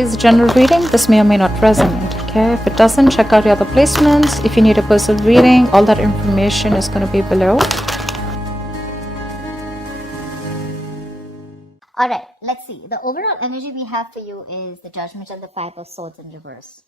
is a general reading. This may or may not resonate. Okay, if it doesn't, check out your other placements. If you need a personal reading, all that information is going to be below. Alright, let's see. The overall energy we have for you is the Judgment and the Five of Swords in reverse.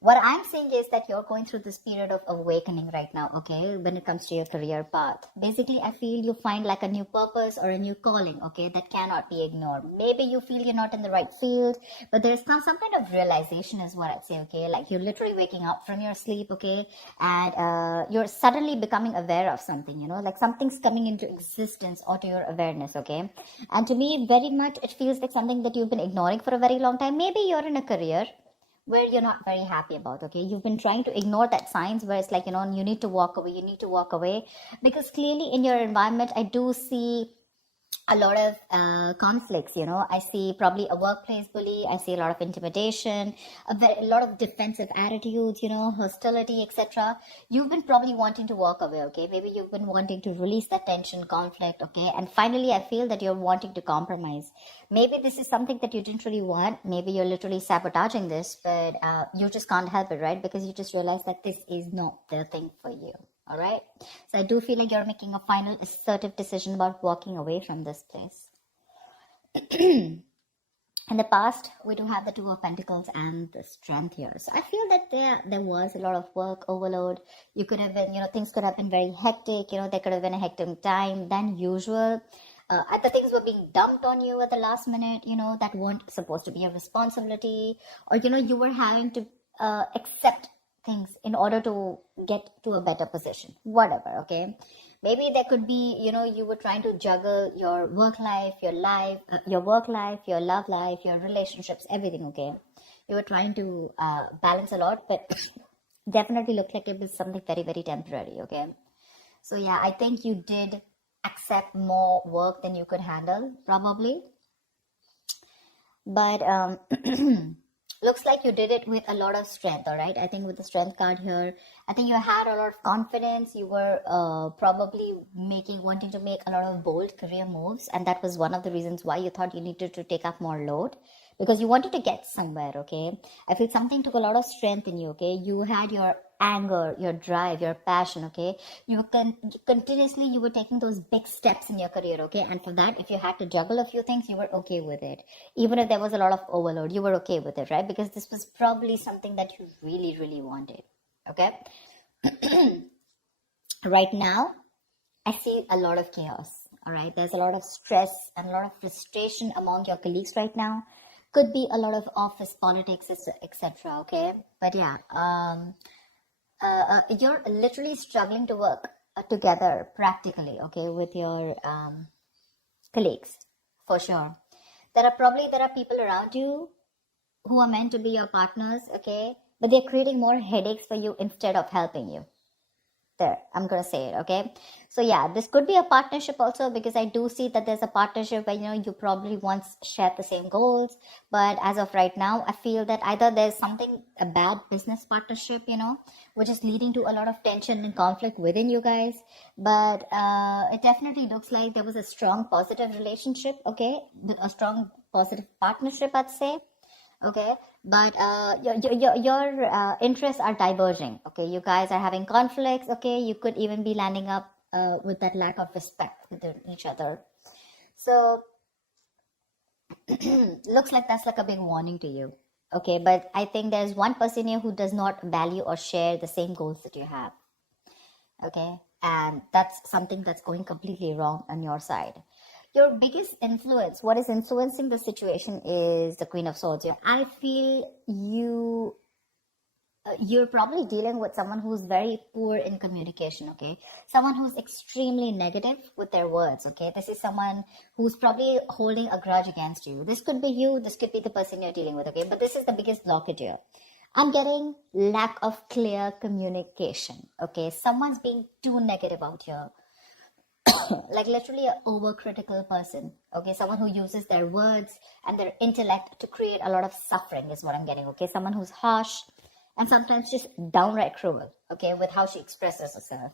What I'm saying is that you're going through this period of awakening right now, okay, when it comes to your career path. Basically, I feel you find like a new purpose or a new calling, okay, that cannot be ignored. Maybe you feel you're not in the right field, but there's some kind of realization is what I'd say, okay, like you're literally waking up from your sleep, okay, and you're suddenly becoming aware of something, you know, like something's coming into existence or to your awareness, okay. And to me, very much, it feels like something that you've been ignoring for a very long time. Maybe you're in a career where you're not very happy about, okay, you've been trying to ignore that signs where it's like, you know, you need to walk away, because clearly in your environment I do see a lot of conflicts, you know. I see probably a workplace bully, I see a lot of intimidation, a lot of defensive attitudes, you know, hostility, etc. You've been probably wanting to walk away, okay, maybe you've been wanting to release that tension, conflict, okay, and finally I feel that you're wanting to compromise. Maybe this is something that you didn't really want, maybe you're literally sabotaging this, but you just can't help it, right, because you just realize that this is not the thing for you. All right, so I do feel like you're making a final assertive decision about walking away from this place. In the past, we do have the Two of Pentacles and the Strength here. So I feel that there was a lot of work overload. You could have been, you know, things could have been very hectic. You know, there could have been a hectic time than usual. The things were being dumped on you at the last minute, you know, that weren't supposed to be a responsibility. Or, you know, you were having to accept things in order to get to a better position, whatever, okay. Maybe there could be, you know, you were trying to juggle your work life, your work life, your love life, your relationships, everything, okay. You were trying to balance a lot, but definitely looked like it was something very, very temporary, okay. So yeah, I think you did accept more work than you could handle, probably, but looks like you did it with a lot of strength, all right? I think with the Strength card here, I think you had a lot of confidence. You were probably wanting to make a lot of bold career moves. And that was one of the reasons why you thought you needed to take up more load, because you wanted to get somewhere, okay? I feel something took a lot of strength in you, okay? You had your anger, your drive, your passion, okay? You were taking those big steps in your career, okay? And for that, if you had to juggle a few things, you were okay with it. Even if there was a lot of overload, you were okay with it, right? Because this was probably something that you really, really wanted, okay? Right now, I see a lot of chaos, all right? There's a lot of stress and a lot of frustration among your colleagues right now. Could be a lot of office politics, etc., okay? But yeah, you're literally struggling to work together practically, okay, with your colleagues, for sure. There are people around you who are meant to be your partners, okay, but they're creating more headaches for you instead of helping you. There, I'm gonna say it, okay. So yeah, this could be a partnership also, because I do see that there's a partnership where, you know, you probably once shared the same goals, but as of right now, I feel that either there's a bad business partnership, you know, which is leading to a lot of tension and conflict within you guys, but it definitely looks like there was a strong positive relationship, okay, a strong positive partnership, I'd say. Okay, but your interests are diverging, okay, you guys are having conflicts, okay, you could even be landing up with that lack of respect within each other. So looks like that's like a big warning to you, okay, but I think there's one person here who does not value or share the same goals that you have, okay, and that's something that's going completely wrong on your side. Your biggest influence, what is influencing the situation, is the Queen of Swords. I feel you're probably dealing with someone who's very poor in communication, okay? Someone who's extremely negative with their words, okay? This is someone who's probably holding a grudge against you. This could be you, this could be the person you're dealing with, okay? But this is the biggest blockage here. I'm getting lack of clear communication, okay? Someone's being too negative out here. Like literally an overcritical person, okay, someone who uses their words and their intellect to create a lot of suffering is what I'm getting, okay, someone who's harsh and sometimes just downright cruel, okay, with how she expresses herself.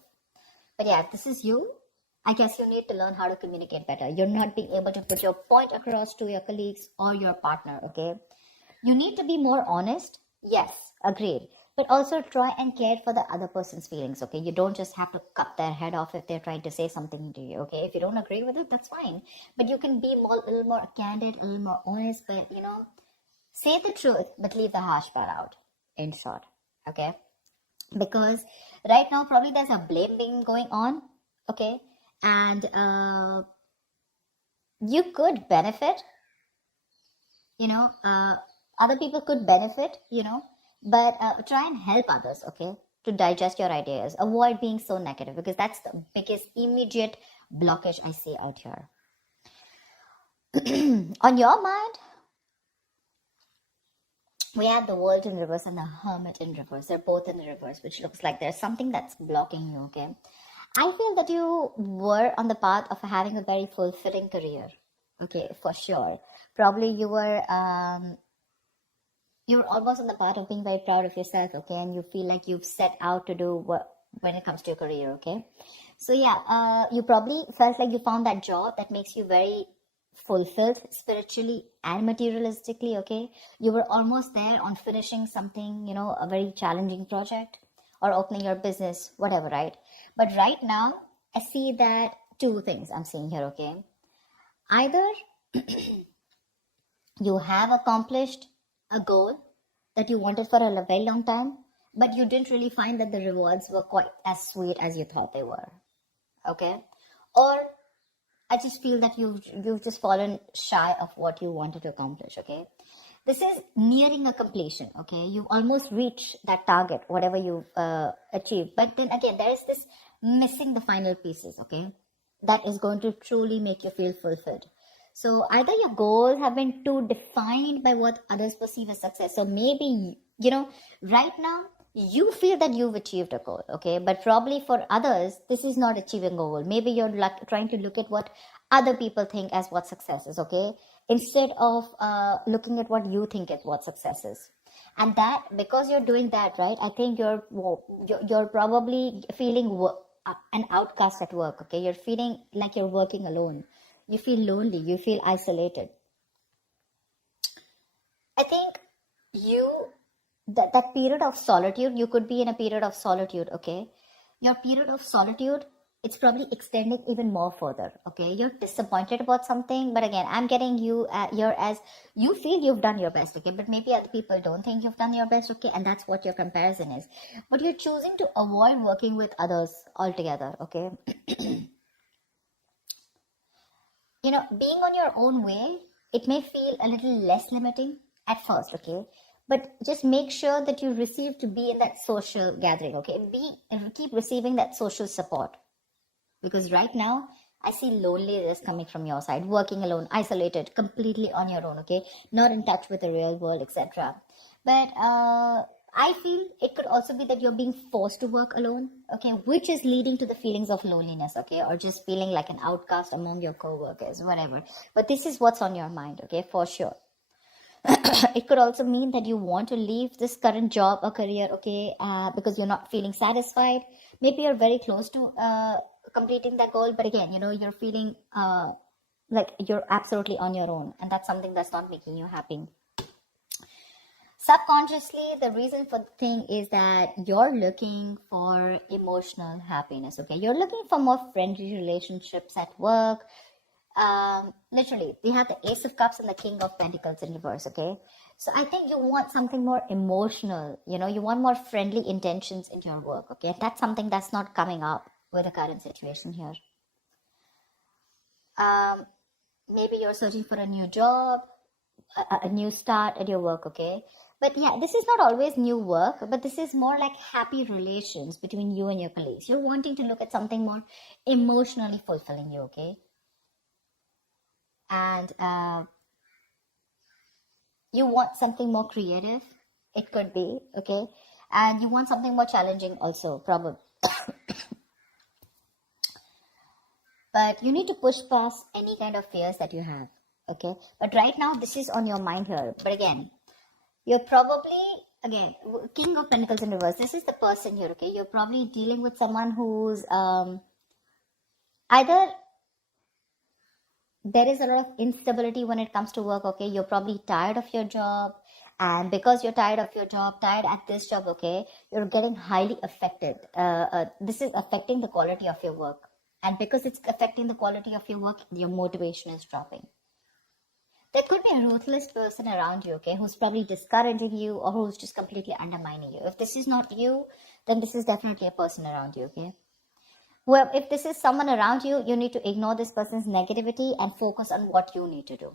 But yeah, if this is you, I guess you need to learn how to communicate better. You're not being able to put your point across to your colleagues or your partner, okay? You need to be more honest. Yes, agreed. But also try and care for the other person's feelings, okay? You don't just have to cut their head off if they're trying to say something to you, okay? If you don't agree with it, that's fine. But you can be a little more candid, a little more honest, but, say the truth, but leave the harsh part out, in short, okay? Because right now, probably there's a blame game going on, okay? And you could benefit, other people could benefit, but try and help others, okay, to digest your ideas. Avoid being so negative, because that's the biggest immediate blockage I see out here. On your mind, we have the World in reverse and the Hermit in reverse. They're both in the reverse, which looks like there's something that's blocking you, okay? I feel that you were on the path of having a very fulfilling career, okay, for sure. Probably you were almost on the path of being very proud of yourself, okay, and you feel like you've set out to do what when it comes to your career, okay? So yeah, you probably felt like you found that job that makes you very fulfilled spiritually and materialistically, okay? You were almost there on finishing something, a very challenging project or opening your business, whatever, right? But right now, I see that two things I'm seeing here, okay? Either you have accomplished a goal that you wanted for a very long time, but you didn't really find that the rewards were quite as sweet as you thought they were, okay? Or I just feel that you've just fallen shy of what you wanted to accomplish, okay? This is nearing a completion, okay? You've almost reached that target, whatever you've achieved. But then again, there is this missing the final pieces, okay? That is going to truly make you feel fulfilled. So either your goals have been too defined by what others perceive as success. So maybe, right now, you feel that you've achieved a goal, okay? But probably for others, this is not achieving a goal. Maybe you're trying to look at what other people think as what success is, okay? Instead of looking at what you think is what success is. And that, because you're doing that, right, I think you're probably feeling an outcast at work, okay? You're feeling like you're working alone. You feel lonely. You feel isolated. I think that period of solitude, you could be in a period of solitude, okay? Your period of solitude, it's probably extending even more further, okay? You're disappointed about something, but again, I'm getting you here as you feel you've done your best, okay? But maybe other people don't think you've done your best, okay? And that's what your comparison is. But you're choosing to avoid working with others altogether, okay? Being on your own way, it may feel a little less limiting at first, okay? But just make sure that you receive to be in that social gathering, okay? Keep receiving that social support. Because right now, I see loneliness coming from your side, working alone, isolated, completely on your own, okay? Not in touch with the real world, etc. But I feel it could also be that you're being forced to work alone, okay? Which is leading to the feelings of loneliness, okay? Or just feeling like an outcast among your co-workers, whatever. But this is what's on your mind, okay? For sure. It could also mean that you want to leave this current job or career, okay, because you're not feeling satisfied. Maybe you're very close to completing that goal, but again, you're feeling like you're absolutely on your own, and that's something that's not making you happy. Subconsciously, the reason for the thing is that you're looking for emotional happiness, okay? You're looking for more friendly relationships at work. Literally, we have the Ace of Cups and the King of Pentacles in reverse, okay? So I think you want something more emotional, you want more friendly intentions in your work, okay? That's something that's not coming up with the current situation here. Maybe you're searching for a new job, a new start at your work, okay? But yeah, this is not always new work, but this is more like happy relations between you and your colleagues. You're wanting to look at something more emotionally fulfilling you, okay? And you want something more creative, it could be, okay? And you want something more challenging also, probably. But you need to push past any kind of fears that you have, okay? But right now, this is on your mind here. But again, you're probably, King of Pentacles in reverse. This is the person here, okay? You're probably dealing with someone who's either there is a lot of instability when it comes to work, okay? You're probably tired of your job, And because you're tired of your job, tired at this job, okay, you're getting highly affected. This is affecting the quality of your work. And because it's affecting the quality of your work, your motivation is dropping. There could be a ruthless person around you, okay, who's probably discouraging you or who's just completely undermining you. If this is not you, then this is definitely a person around you, okay? Well, if this is someone around you, you need to ignore this person's negativity and focus on what you need to do.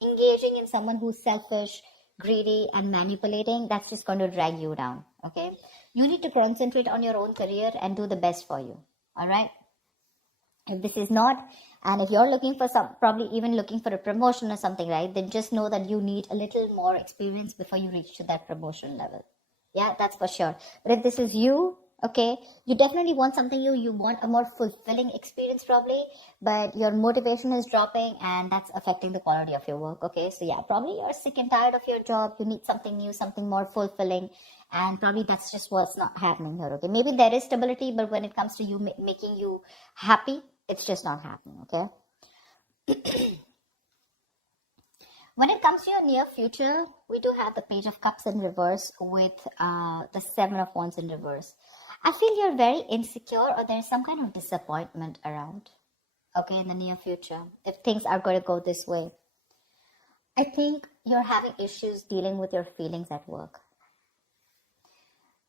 Engaging in someone who's selfish, greedy, and manipulating, that's just going to drag you down, okay? You need to concentrate on your own career and do the best for you, all right? If this is not, and if you're looking for probably even looking for a promotion or something, right, then just know that you need a little more experience before you reach to that promotion level. Yeah, that's for sure. But if this is you, okay, you definitely want something you want a more fulfilling experience probably, but your motivation is dropping and that's affecting the quality of your work, okay? So yeah, probably you're sick and tired of your job. You need something new, something more fulfilling, and probably that's just what's not happening here, okay? Maybe there is stability, but when it comes to you making you happy, it's just not happening, okay? When it comes to your near future, we do have the Page of Cups in reverse with the Seven of Wands in reverse. I feel you're very insecure or there's some kind of disappointment around, okay, in the near future, if things are going to go this way. I think you're having issues dealing with your feelings at work.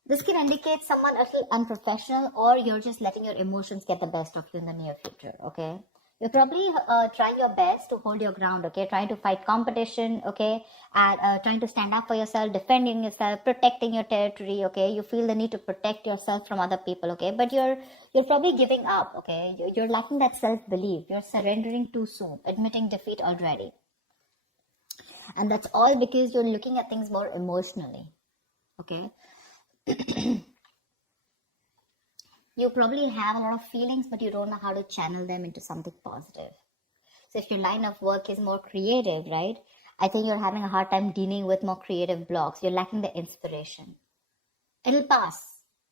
This can indicate someone a little unprofessional, or you're just letting your emotions get the best of you in the near future, okay? You're probably trying your best to hold your ground, okay? Trying to fight competition, okay? And trying to stand up for yourself, defending yourself, protecting your territory, okay? You feel the need to protect yourself from other people, okay? But you're probably giving up, okay? You're lacking that self-belief. You're surrendering too soon, admitting defeat already. And that's all because you're looking at things more emotionally, okay? You probably have a lot of feelings, but you don't know how to channel them into something positive. So if your line of work is more creative, right, I think you're having a hard time dealing with more creative blocks. You're lacking the inspiration. It'll pass.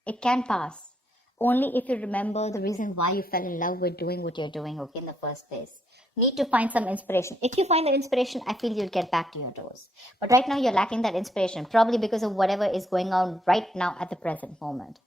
It can pass. Only if you remember the reason why you fell in love with doing what you're doing, okay, in the first place. Need to find some inspiration. If you find the inspiration, I feel you'll get back to your doors. But right now, you're lacking that inspiration, probably because of whatever is going on right now at the present moment.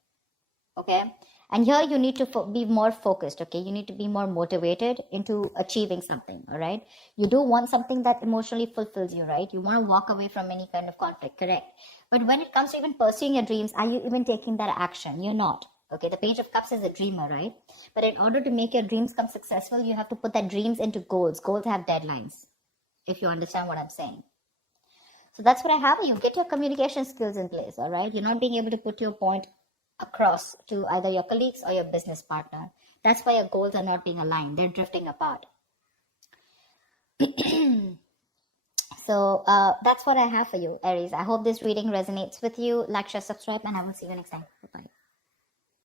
Okay? And here you need to be more focused, okay? You need to be more motivated into achieving something, all right? You do want something that emotionally fulfills you, right? You want to walk away from any kind of conflict, correct? But when it comes to even pursuing your dreams, are you even taking that action? You're not. Okay, the Page of Cups is a dreamer, right? But in order to make your dreams come successful, you have to put that dreams into goals. Goals have deadlines, if you understand what I'm saying. So that's what I have. You get your communication skills in place, all right? You're not being able to put your point across to either your colleagues or your business partner. That's why your goals are not being aligned. They're drifting apart. So that's what I have for you, Aries. I hope this reading resonates with you. Like, share, subscribe, and I will see you next time.